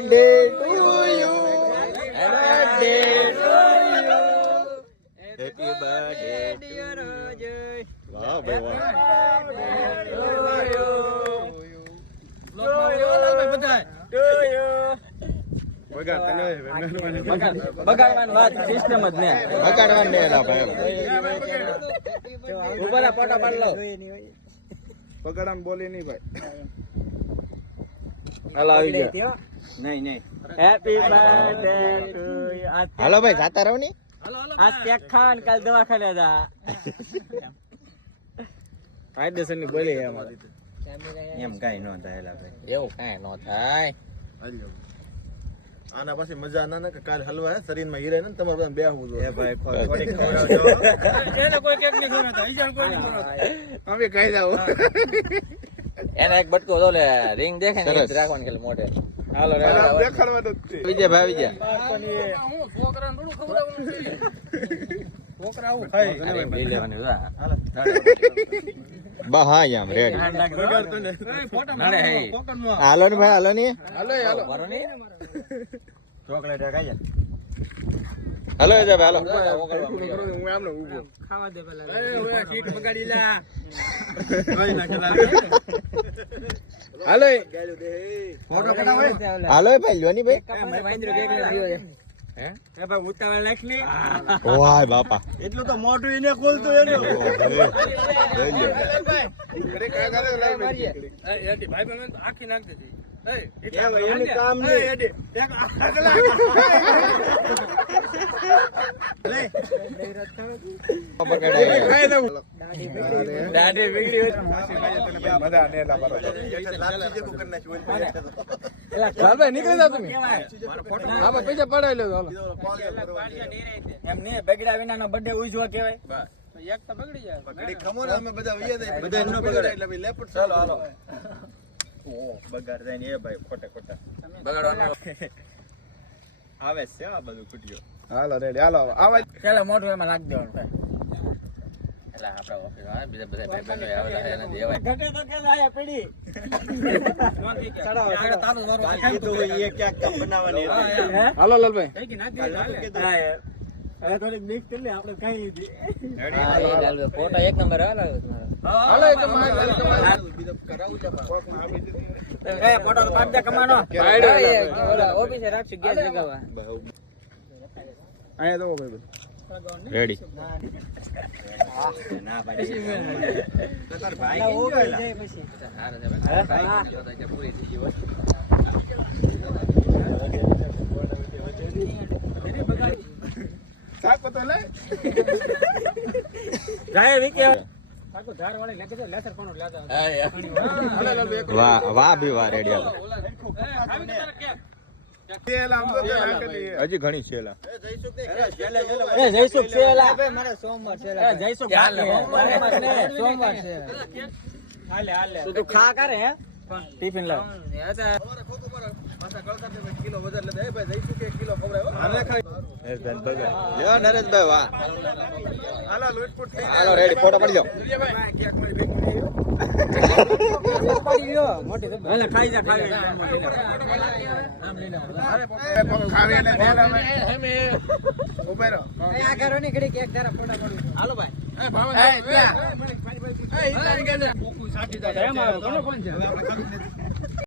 Birthday to you, birthday to you, happy birthday dear Ajay. વાહ ભાઈ વાહ. બગાડવાની વાત સિસ્ટમ જ ને બગાડવાનું ને એના ભાઈ. ઉપર ફોટો પાડી લો. બગાડાને બોલી નહીં ભાઈ. હાલો આવી ગયો. નહીં હેપી બર્થડે ટુ યુ. હાલો ભાઈ જાતા રહો ની. આજ કેક ખાવાનું કાલ દવાખાને જા. કાયદેસર ની બોલી એમ કઈ ન થાય ભાઈ, એવું કઈ ન થાય. આના પછી મજા ના કે કાલ હલવા શરીરમાં હીરે ને તમારે બધા બેહવું જોઈએ. ભાઈ કોઈ કેક નહીં ખવડાવતા, ઈજાન કોઈ નહીં ખવડાવતા. અમે કહી જાવ. એને એક બટકો તો લે રિંગ દેખે ને રાખવાનું કે મોઢે. હાલો દેખાડવાનું જ છે. વિજયભાઈ વિજય હું છોકરાને થોડું ખવડાવવાનું છે. છોકરા આવું ખાય. લઈ લેવાનું બા. હા આમ રેડી. બગાડતો ને. હાલો ને ભાઈ, હાલો ની. હાલો હાલો. ચોકલેટ ખાઈ હાલો એ ભાઈ હાલો. હું આમને ઊભો. ખાવા દે પેલા. અરે સીટ બગાડી લા. કઈ ના કલા. હાલો ફોટો પડાવે. હાલો એ ભાઈ લ્યો ની ભાઈ. હે ભાઈ ઉતાવળ નાખ લે. વાહ બાપા, એટલું તો મોટું એને ખોલતું એને. લઈ લ્યો. અરે કાય કાય લાવ. એ એડી ભાઈ બહેન આખી નાખ દે. એનું કામ નહીં. એડી એક આગલા. લે ખાઈ દઉં. દાઢી બગડી હોય. મજા ને લા બરો. ચાલ ભાઈ નીકળી જા તમે. હા ભાઈ પૈસા પડાવી લો હાલો. એમ ને બગડ્યા વિનાનો બર્થડે ઉજવો કહેવાય. એક તો બગડી જાય. બગડી ખમો ને અમે બધા વૈયા જાય. બધા ન બગડે એટલે ભાઈ લેપટ ચાલો હાલો. ઓ બગાડ જાય ને એ ભાઈ ખોટા ખોટા બગાડવાનો આવે છે આ બધું કુટિયો. હાલો રેડી હાલો આવા. ચાલો મોઢું એમાં નાખ દેવાનું ભાઈ. એટલે આપડા ઓફિસ માં બીજા બધા ભાઈ બહેનો આવેલા છે એને દેવાય. ઘટે તો કે આયા પડી. ચડાવો તારું મારું કીધું હોય એ ક્યાંક કામ બનાવવાની હતી. હાલો લાલભાઈ. કઈ કે નાખ દે હાલે. હવે થોડીક મિક્સ કરી લે આપણે કઈ દી. ફોટો એક નંબર હાલો. હાલો એક માર બીજો કરાવું છે એ ફોટો તો પાડ દે કમાનો. ઓલા ઓફિસે રાખશું ગેસ લગાવવા. આયા તો ભાઈ. રેડી. ના ભાઈ ભાઈ જાય પછી. પૂરી થઈ ગઈ. સાકો તો લે. જાય વિકે સાકો ધાર વાળી લેકે તો લેસર કોણ લાદા. હાલો લાલભાઈ. વાહ વાહ ભી વાહ રેડી હાલો. તેલ આમ તો નાખેલી. હજી ઘણી છે એલા. એ જયસુખ છે એલા ભાઈ મારે સોમવાર છે એલા. જયસુખ સોમવાર છે. હાલે તું ખા કરે હે ટિફિન લાવ. પાછા કળતા કિલો વધારે લેતા. એ ભાઈ જઈશું કે કિલો ખવડાવો. આને ખાઈ. લ્યો નરેશભાઈ વાહ. હાલો લૂટપૂટ થઈ. હાલો રેડી ફોટો પડી જાઓ. ભાઈ કેક મારી ભેગી પડી ગયો મોટી હાલે ખાઈ જા ખાઈ જા. આમ લઈ લે. ખાવી ને દેલા ભાઈ. હમે ઉભે રહો. આ ઘરો ની ઘડી કેક ધારા ફોટા પડી. હાલો ભાઈ. એ ભાવ. એ ત્યાં. એ ઈતા કે કોકુ સાટી દે. એમ આવે કોનો ફોન છે.